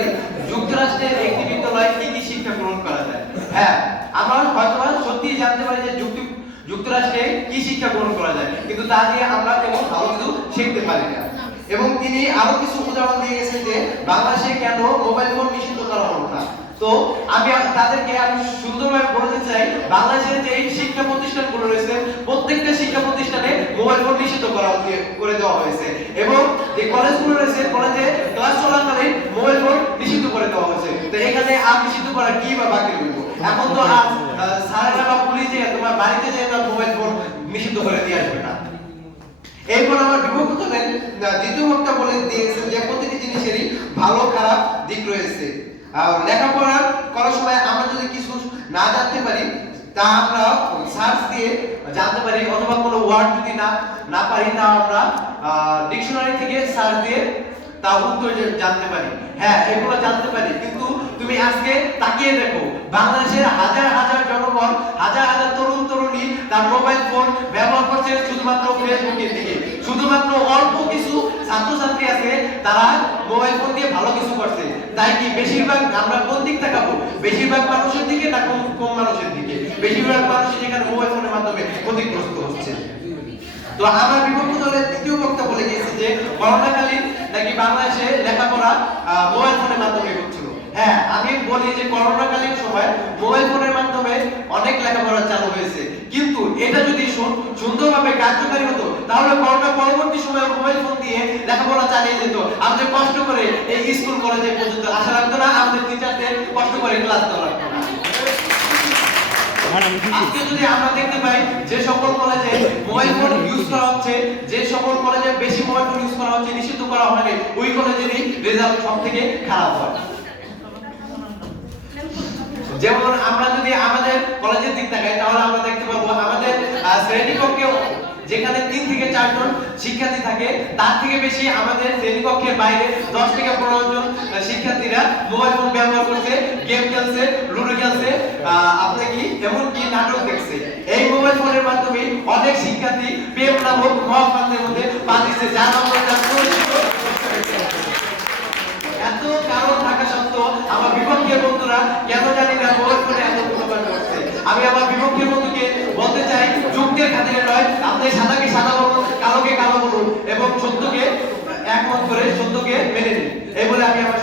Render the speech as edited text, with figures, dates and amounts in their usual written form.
পারি যুক্তরাষ্ট্রের একটি বিদ্যালয়ে কি কি শিক্ষা গ্রহণ করা যায়। হ্যাঁ, আমরা হয়তো সত্যিই জানতে পারি যে যুক্তরাষ্ট্রে কি শিক্ষা গ্রহণ করা যায়, কিন্তু তা দিয়ে আমরা তেমন ভালো কিছু শিখতে পারি না। এবং তিনি আরো কিছু উদাহরণ দিয়ে গেছেন যে বাংলাদেশে কেন মোবাইল ফোন নিষিদ্ধ করা হলো না। তো আমি তাদেরকে সুন্দরভাবে বলতে চাই, বাংলাদেশের যে শিক্ষা প্রতিষ্ঠানগুলো রয়েছে প্রত্যেকটা শিক্ষা প্রতিষ্ঠানে মোবাইল ফোন নিষিদ্ধ করে দেওয়া হয়েছে, এবং যে কলেজগুলো রয়েছে কলেজে ক্লাস চলাকালীন মোবাইল ফোন নিষিদ্ধ করে দেওয়া হয়েছে। তো এখানে আর নিষিদ্ধ করা কি বা বাকি রইল? এখন তো আর স্যারেরা বা পুলিশে তোমার বাড়িতে যেয়ে মোবাইল ফোন নিষিদ্ধ করে দিয়ে আসবে না। এরপর আমার বিভক্ত দলের দ্বিতীয় বক্তা বলে দিয়েছেন যে প্রতিটি জিনিসেরই ভালো খারাপ দিক রয়েছে। লেখাপড়া করার সময় আমরা যদি কিছু না জানতে পারি তা আমরা সার্চ দিয়ে জানতে পারি, অথবা কোনো ওয়ার্ড যদি না পারি তা আমরা ডিকশনারি থেকে সার্চ দিয়ে তা উত্তর জানতে পারি। হ্যাঁ, এগুলো জানতে পারি, কিন্তু তুমি আজকে তাকিয়ে দেখো বাংলাদেশের হাজার হাজার জনগণ, হাজার হাজার তরুণ তরুণী তার মোবাইল ফোন ব্যবহার করছে শুধুমাত্র ফেসবুকের দিকে। শুধুমাত্র অল্প কিছু ছাত্রছাত্রী আছে তারা মোবাইল ফোন দিয়ে ভালো কিছু করছে। তাই কি বেশিরভাগ আমরা কোন দিক তাকাবো? বেশিরভাগ মানুষের দিকে না কম মানুষের দিকে? বেশিরভাগ মানুষ যেখানে মোবাইল ফোনের মাধ্যমে ক্ষতিগ্রস্ত হচ্ছে। তো আমার বিপক্ষ দলের তৃতীয় বক্তা বলে গিয়েছে যে করোনাকালীন নাকি বাংলাদেশে লেখাপড়া মোবাইল ফোনের মাধ্যমে হচ্ছিল। হ্যাঁ, আমি বলি যে করোনাকালীন সময় মোবাইল ফোনের মাধ্যমে অনেক লেখাপড়া চালু হয়েছে, কিন্তু এটা যদি সুন্দরভাবে কার্যকারী হতো তাহলে করোনা পরবর্তী সময়ে মোবাইল ফোন দিয়ে লেখাপড়া চালিয়ে যেত। আমাদের কষ্ট করে এই স্কুল কলেজে পর্যন্ত আসা লাগতো না, আমাদের টিচারদের কষ্ট করে ক্লাস করা লাগতো না। আজকে যদি আমরা দেখতে পাই যে সকল কলেজে মোবাইল ফোন ইউজ করা হচ্ছে, যে সকল কলেজে বেশি মোবাইল ফোন ইউজ করা হচ্ছে, নিষিদ্ধ করা হয়নি, ওই কলেজেরই রেজাল্ট সবথেকে খারাপ হয়। যেমন আমরা যদি আমাদের কলেজের দিক তাকাই তাহলে আমরা দেখতে পাবো আমাদের শ্রেণীকক্ষে যেখানে 3 থেকে 4 জন শিক্ষার্থী থাকে তার থেকে বেশি আমাদের শ্রেণীকক্ষের বাইরে 10 থেকে 15 জন শিক্ষার্থীরা মোবাইল ফোন ব্যবহার করছে, গেম খেলছে, লুডো খেলছে, আপনি কি এমনকি নাটক দেখছে। এই মোবাইল ফোনের মাধ্যমে অনেক শিক্ষার্থী প্রেম নামক মহাকান্তের মধ্যে পা দিচ্ছে, যার মাধ্যমে তার এত কারণ থাকা সত্ত্বেও আমার বিপক্ষের বন্ধুরা কেন জানি না মোবাইল ফোনে এত গুণগান করছে। আমি আমার বিপক্ষের বন্ধুকে বলতে চাই, যুক্তির খাতিরে নয়, আপনি সাদাকে সাদা বলুন, কালোকে কালো বলুন, এবং সত্যকে একমত করে সত্যকে মেনে নিন। এই বলে আমি আমার